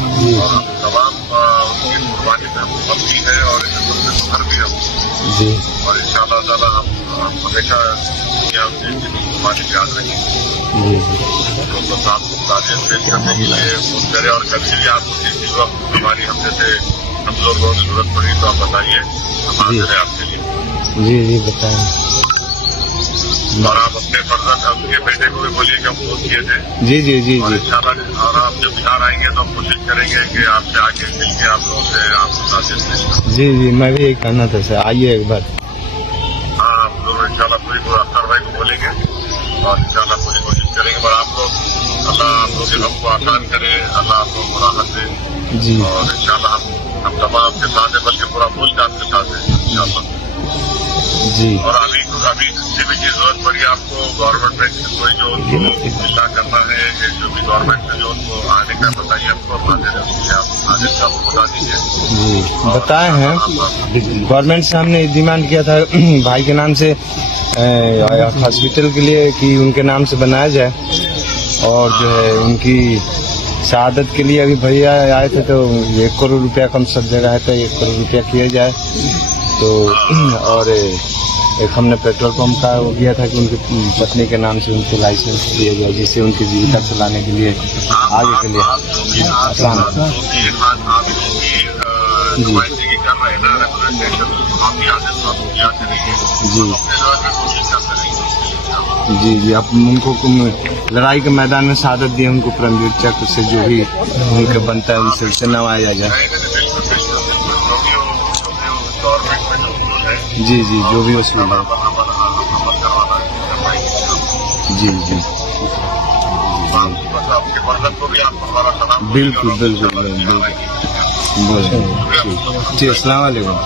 और हम तमाम उनकी कुर्बानी में हम बंदी है और इनसे सुधर भी हम जी और इंशाअल्लाह ताला हम हमेशा दुनिया में कुर्बानी याद रखेंगे। जी उनको साथ ताजियत पेश करने के लिए फोन करें और कभी भी आपको किसी वक्त हमारी हम जैसे कमजोर लोगों की जरूरत पड़ी तो आप बताइए, हम हाजिर हैं आपके लिए। जी बताएं। और आप अपने फर्जंद उनके बेटे को भी बोलिए कि हम फोन किए थे जी और इंशाल्लाह और आप जब बिहार आएंगे तो हम कोशिश करेंगे कि आपसे आके मिलकर आप लोगों से आपको ताजियत पेश करें। जी मैं भी यही कहना था सर, आइए एक बार। हाँ, आप लोग इंशाल्लाह पूरी अख्तर भाई को बोलेंगे और इंशाल्लाह पूरी कोशिश करेंगे। पर आप लोग अल्लाह आप लोग के गम को आसान करे, अल्लाह आप लोग को राहत दे जी और इंशाल्लाह हम तमाम आपके साथ है, बल्कि पूरा मुल्क आपके साथ है इंशाल्लाह। जी और अभी किसी भी चीज जरूरत पड़ी आपको गवर्नमेंट में कोई जो उनको मिलना करना है जो भी गवर्नमेंट से जो उनको आने का बताइए हमको हाजिर है, उसके लिए आप हाजिर से आपको बता दीजिए। जी बताए हैं गवर्नमेंट से, हमने डिमांड किया था भाई के नाम से हॉस्पिटल के लिए कि उनके नाम से बनाया जाए और जो है उनकी शहादत के लिए अभी भैया आए थे तो 1 करोड़ रुपया कम सब जगह है तो 1 करोड़ रुपया किया जाए तो और एक हमने पेट्रोल पंप का वो किया था कि उनकी पत्नी के नाम से उनको लाइसेंस दिया जाए जिससे उनकी जीविका चलाने के लिए आगे के लिए आसान हो। जी आप उनको लड़ाई के मैदान में शहादत दिए, उनको परमवीर चक्र से जो भी उनके बनता है उनसे नवाया जाए। जी जो भी उसूल है। जी बिल्कुल जी अस्सलाम वालेकुम।